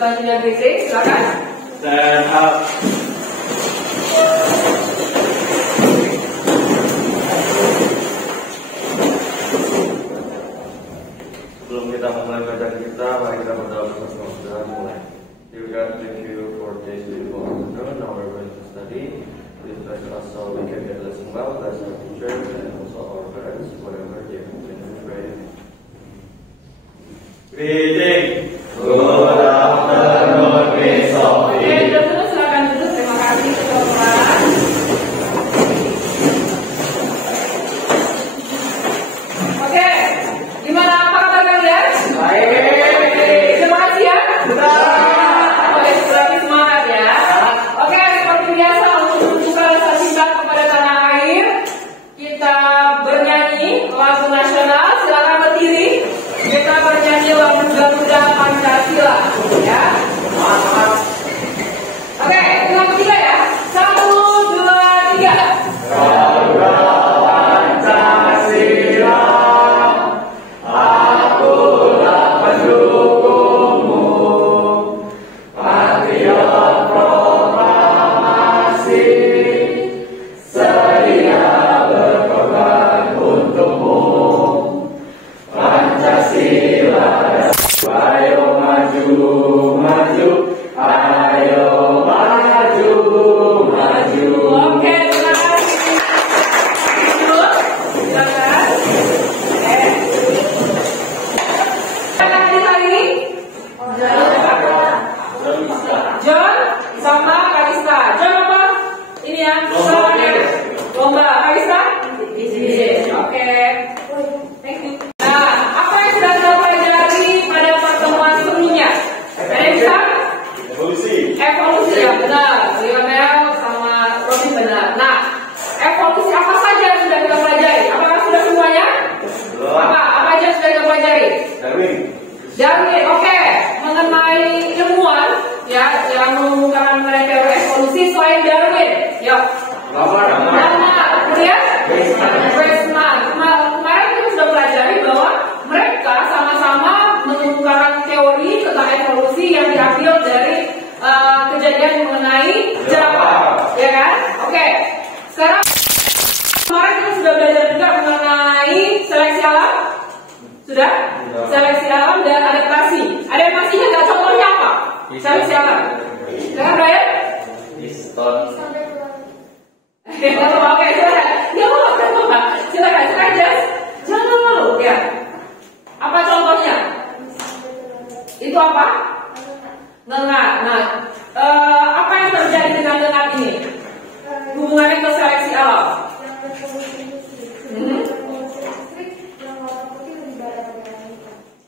Selanjutnya Gracie, silakan. Stand up. Sebelum kita memulai bacaan kita, mari kita berdoa bersama dan mulai. Dear God, thank you for this beautiful afternoon. Now we're going to study. Please bless us so we can get lesson well. Bless our teachers and also our parents, whatever they have been praying. Greeting. Good afternoon, besok. Oke, dulu silakan duduk. Terima kasih teman-teman. Oke, gimana apa kabar kalian? Baik. Terima kasih ya. Oke, berarti semangat ya. Oke, seperti biasa untuk membuka rasa cinta kepada tanah air, kita bernyanyi lagu nasional. Silakan berdiri. Kita bernyanyi lagu Garuda Pancasila, ya. Oke, yang ketiga ya. 1, 2, 3. Garuda Pancasila, akulah pendukungmu, patriot proklamasi, sedia berkorban untukmu, Pancasila. Ayo maju, maju, ayo maju, maju. Oke, terima kasih. Duduk, silakan. Lagi lagi. John sama Kalista. John apa? Ini ya. Lomba. Kalista? Oke. Thank you. Nah, apa yang sudah kita pelajari pada pertemuan sebelumnya? Ada yang bisa? Evolusi ya benar. Lionel sama Robin benar. Nah, evolusi apa saja yang sudah kita pelajari? Apakah sudah semuanya? Apa aja yang sudah kita pelajari? Darwin, oke. Mengenai ilmuwan ya yang mengemukakan mengenai teori evolusi selain Darwin. Yuk. Lama. Kemudian Weismann. Kemarin kita sudah pelajari bahwa mereka sama-sama mengemukakan teori tentang evolusi yang diambil dari kejadian mengenai jerapah, ya kan? Oke. Sekarang kemarin kita sudah belajar juga mengenai seleksi alam. Sudah? Seleksi alam dan adaptasi. Adaptasinya nggak, contohnya apa? Seleksi alam. Silakan Brian. Oke, silakan. Ya, silakan Jess. Jangan dulu, ya. Apa contohnya? Itu apa? Ngengat. Nah, apa yang terjadi dengan ngengat ini? Hubungannya ke seleksi alam.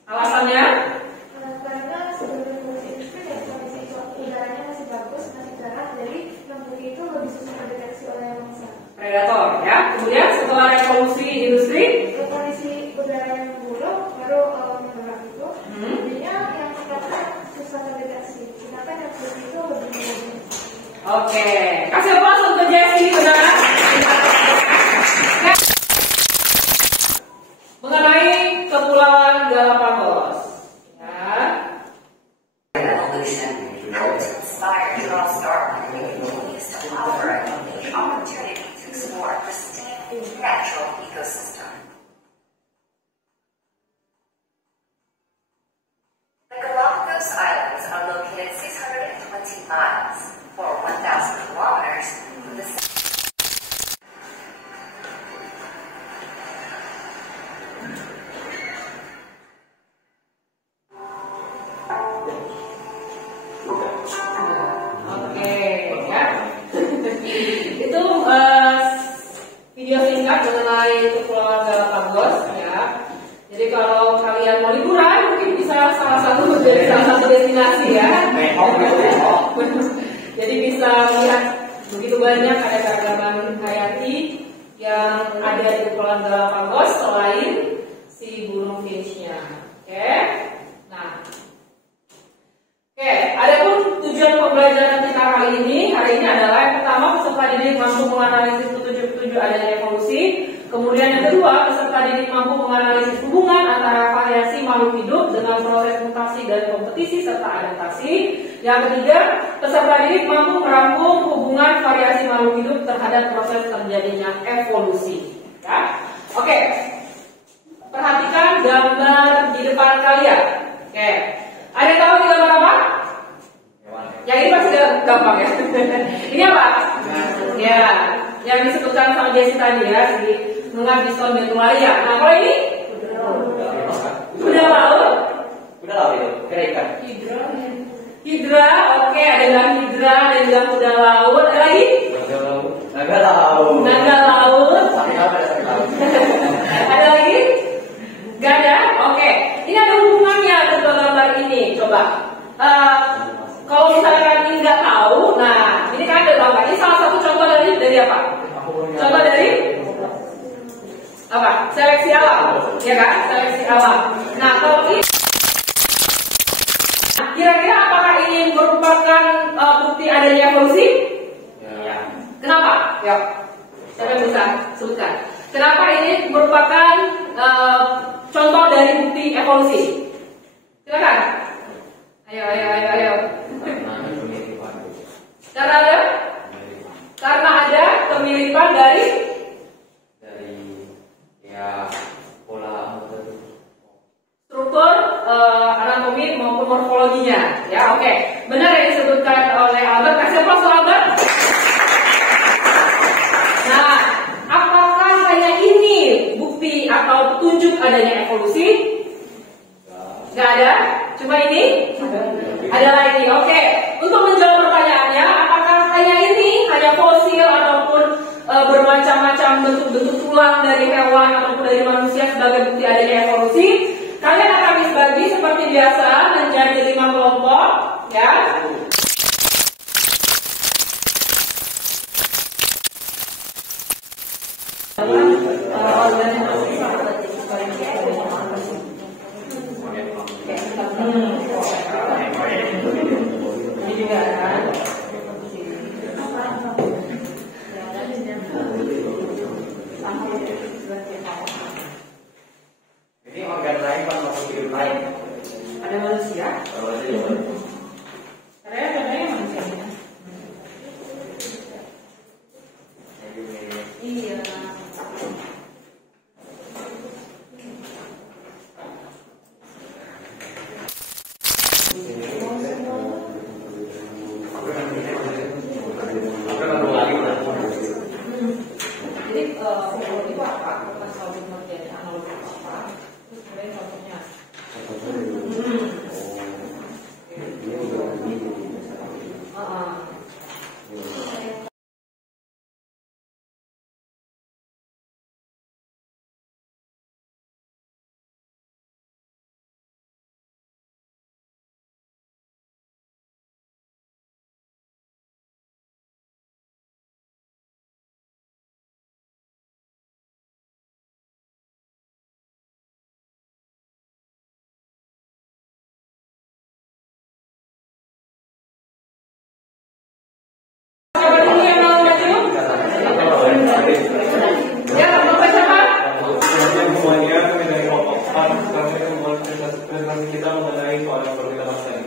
Alasannya? Karena sebelum revolusi industri ya kondisi udaranya masih bagus, masih cerah, jadi lembu itu lebih susah terdeteksi oleh mangsa. Predator, ya. Kemudian setelah revolusi industri, Kondisi udara yang buruk baru mendarat itu, jadinya yang sifatnya susah terdeteksi. Sedangkan yang putih itu lebih mudah. oke. Kasih aplaus untuk Jessie, benar? Nah, mengenai Kepulauan Galapagos, ya. Evolution inspired Charles Darwin used to offer a unique opportunity to explore a pristine natural ecosystem. The Galapagos Islands are located 620 miles, or 1,000 kilometers, from the Itu video singkat mengenai Kepulauan Galapagos ya. Jadi kalau kalian mau liburan mungkin bisa salah satu destinasi ya. Jadi bisa melihat begitu banyak ada keragaman hayati yang ada di Kepulauan Galapagos selain si burung finch-nya. Oke. Nah, adapun tujuan pembelajaran kita hari ini adalah yang pertama peserta didik mampu menganalisis petunjuk-petunjuk adanya evolusi. Kemudian yang kedua, peserta didik mampu menganalisis hubungan antara variasi makhluk hidup dengan proses mutasi dan kompetisi serta adaptasi. Yang ketiga, peserta didik mampu merangkum hubungan variasi makhluk hidup terhadap proses terjadinya evolusi. Ya, oke. Perhatikan gambar di depan kalian. Oke, ada yang tahu ini gambar apa? Yang ini pasti gampang ya. Ini apa? Ya, yang disebutkan sama Jessi tadi ya, si Mengabison Betularia. Nah, kalau ini? Kuda laut. Kuda laut itu, kira ikan. Hidra, oke, ada yang hidra, ada yang kuda laut, ada lagi? Naga laut. Naga laut. Ada lagi? Gak ada? Oke. Ini ada hubungannya kedua gambar ini. Coba. Kalau misalkan ini nggak tahu, nah ini kan ada gambar. Ini salah satu contoh dari apa? Contoh dari apa? Seleksi alam, ya kan? Seleksi alam. Nah, kalau ini, kira-kira apakah ini merupakan bukti adanya evolusi? Ya. Kenapa? Ya. Siapa yang bisa sebutkan? Kenapa ini merupakan contoh dari bukti evolusi? Silakan. Ayo. Karena ada kemiripan dari ya pola struktur anatomi maupun morfologinya. Ya, oke. Benar yang disebutkan oleh Albert. Kasih aplaus Albert. Nah, apakah hanya ini bukti atau petunjuk adanya evolusi? Nggak ada. Cuma ini? Ada lagi. Oke. Untuk menjawab pertanyaannya, apakah hanya ini, hanya fosil ataupun bermacam-macam bentuk-bentuk tulang dari hewan ataupun dari manusia sebagai bukti adanya evolusi? Kalian akan dibagi seperti biasa menjadi 5 kelompok, ya. Ini juga kan. ini organ lain pas masuk hidup lain. Ada manusia. Contohnya manusianya. Iya. Jadi itu apa? Pasal pengertian analogi apa? Terus kemudian contohnya. Kita mengenai soal yang perlu kita bahas tadi.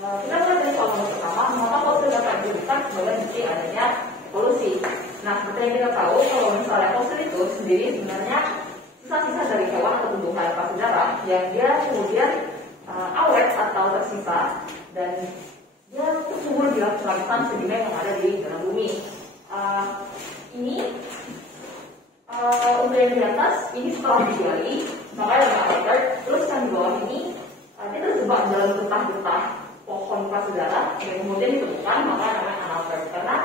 Kita mulai dari soal pertama, mengapa fosil dapat dijadikan sebagai bukti adanya evolusi. Nah, seperti yang kita tahu, kalau misalnya fosil itu sendiri sebenarnya sisa-sisa dari hewan atau tumbuhan prasejarah yang dia kemudian awet atau tersisa dan dia subur di lapisan sedimen yang ada di dalam bumi. Ini untuk yang di atas ini setelah digali, makanya ada Albert. Terus yang di bawah ini dia terjebak dalam getah-getah pohon prasejarah yang kemudian ditemukan, maka namanya Albert. Karena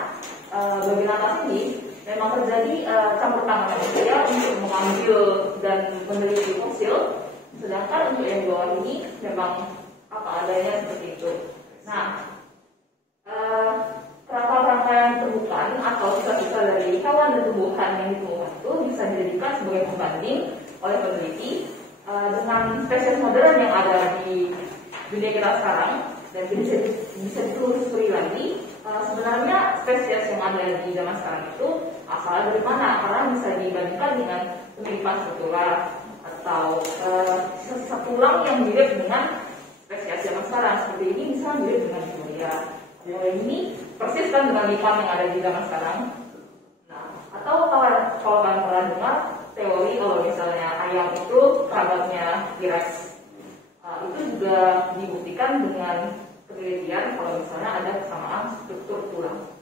bagian atas ini memang terjadi campur tangan manusia untuk mengambil dan meneliti fosil, sedangkan untuk yang di bawah ini memang apa adanya seperti itu. Nah, kerangka-kerangka yang ditemukan atau sisa-sisa dari hewan dan tumbuhan yang ditemukan itu bisa dijadikan sebagai pembanding oleh peneliti dengan spesies modern yang ada di dunia kita sekarang, dan bisa ditelusuri lagi sebenarnya spesies yang ada di zaman sekarang itu asal dari mana, karena bisa dibandingkan dengan pemilipan struktural atau sisa-sisa tulang yang mirip dengan spesies zaman sekarang. Seperti ini bisa mirip dengan Victoria. Ini persis kan dengan lipan yang ada di zaman sekarang. Nah, atau kalau kalian pernah dengar teori kalau misalnya ayam itu kerabatnya T-Rex, itu juga dibuktikan dengan penelitian kalau misalnya ada kesamaan struktur tulang.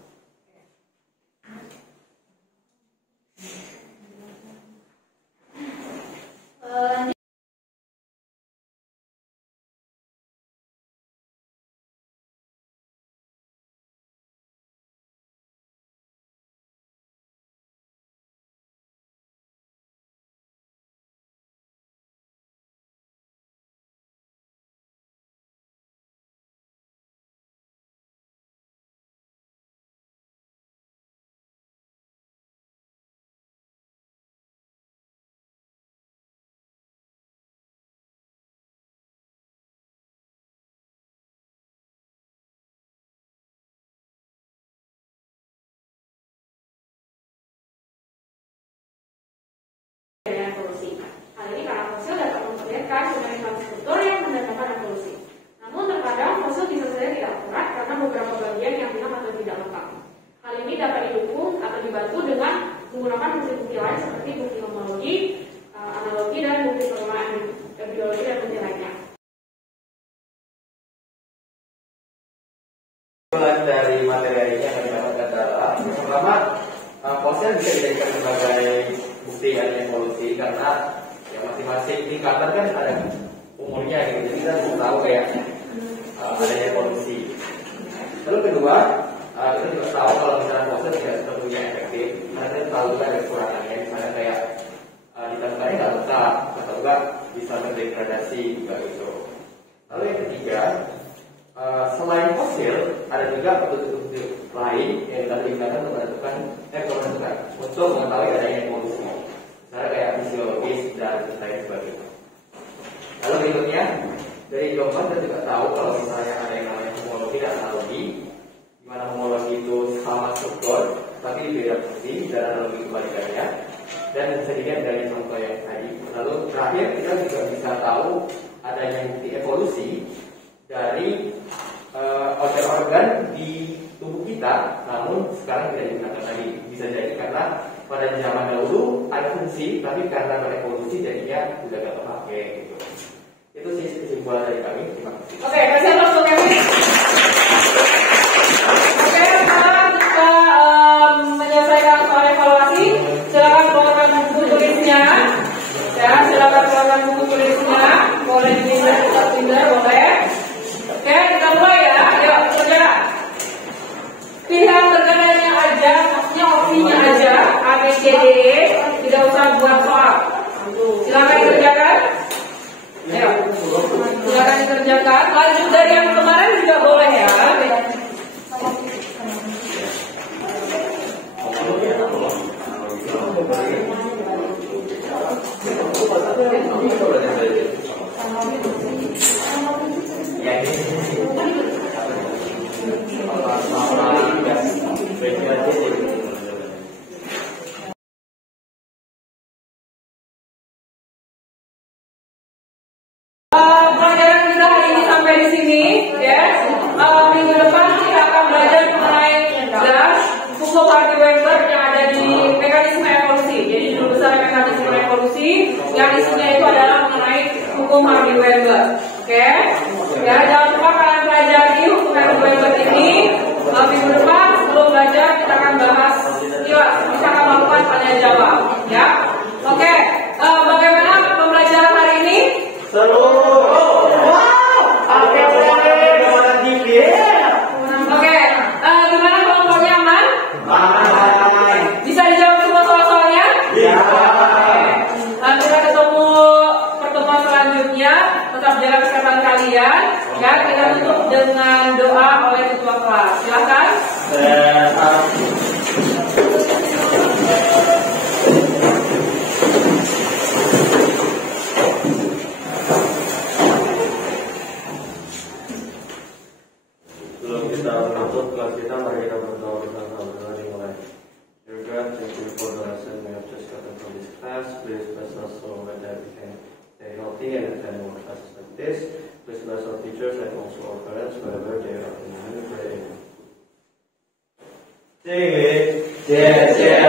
Evolusi. Hal ini karena fosil dapat memperlihatkan sebagai struktur yang mendatangkan evolusi. Namun terkadang fosil bisa saja tidak akurat karena beberapa bagian yang hilang atau tidak lengkap. Hal ini dapat didukung atau dibantu dengan menggunakan bukti-bukti lain seperti bukti homologi, analogi, dan bukti permulaan biologi dan bukti lainnya. Dari materi ini yang kami dapatkan adalah yang pertama, fosil bisa dijadikan sebagai bukti adanya evolusi karena ya masing-masing tingkatan kan ada umurnya gitu, jadi kita bisa tahu kayak adanya evolusi. Lalu kedua, kita juga tahu kalau misalnya fosil tidak sepenuhnya efektif, karena kita tahu juga ada kekurangannya, misalnya kayak ditemukannya nggak lengkap atau juga bisa terdegradasi juga gitu. Lalu yang ketiga, selain fosil ada juga bukti-bukti lain yang dapat digunakan untuk mengetahui adanya evolusi, misalnya kayak fisiologis dan lain sebagainya. Lalu berikutnya, dari jawaban kita juga tahu kalau misalnya ada yang namanya homologi dan analogi, di mana homologi itu sama struktur tapi beda fungsi dan analogi kebalikannya, dan bisa dilihat dari contoh yang tadi. Lalu terakhir kita juga bisa tahu adanya bukti evolusi dari organ-organ di tubuh kita, namun sekarang tidak digunakan lagi. Bisa jadi karena pada zaman dahulu ada fungsi, tapi karena berevolusi jadinya sudah tidak terpakai gitu. Itu sih kesimpulan dari kami. Terima kasih. Oke, kasih aplaus untuk kami. Oke, sekarang kita menyelesaikan soal evaluasi. Silakan keluarkan buku tulisnya. Ya, silakan keluarkan buku tulisnya. Boleh dipindah, boleh. Oke, kita mulai ya. Ayo, kerjakan. Pihak terkenalnya aja, maksudnya opsinya aja, A, B, C, D, E, tidak usah buat soal. Silakan dikerjakan. Ayo, silakan dikerjakan. Lanjut dari yang kemarin juga boleh ya. Pelajaran kita hari ini sampai di sini, ya. Minggu depan kita akan belajar mengenai gas hukum Hardy-Weinberg yang ada di mekanisme evolusi. Jadi judul besar mekanisme evolusi, yang isinya itu adalah mengenai hukum Hardy-Weinberg. Oke? Ya, jangan lupa kalian pelajari hukum Hardy-Weinberg ini. Minggu depan sebelum belajar kita akan bahas, ya, bisa akan melakukan tanya jawab, ya. Oke, bagaimana pembelajaran hari ini? Seru. Oke, gimana kelompoknya aman? dengan doa oleh ketua kelas. Silakan. Sebelum kita menutup kelas kita, mari kita berdoa bersama-sama dimulai. Dear God, thank you for the lesson we have just gotten from this class. Please bless us so that we can stay healthy and attend more classes like this. Please bless our teachers and also our parents wherever they are. In the name of God, amen. Sing it. Yes, yes.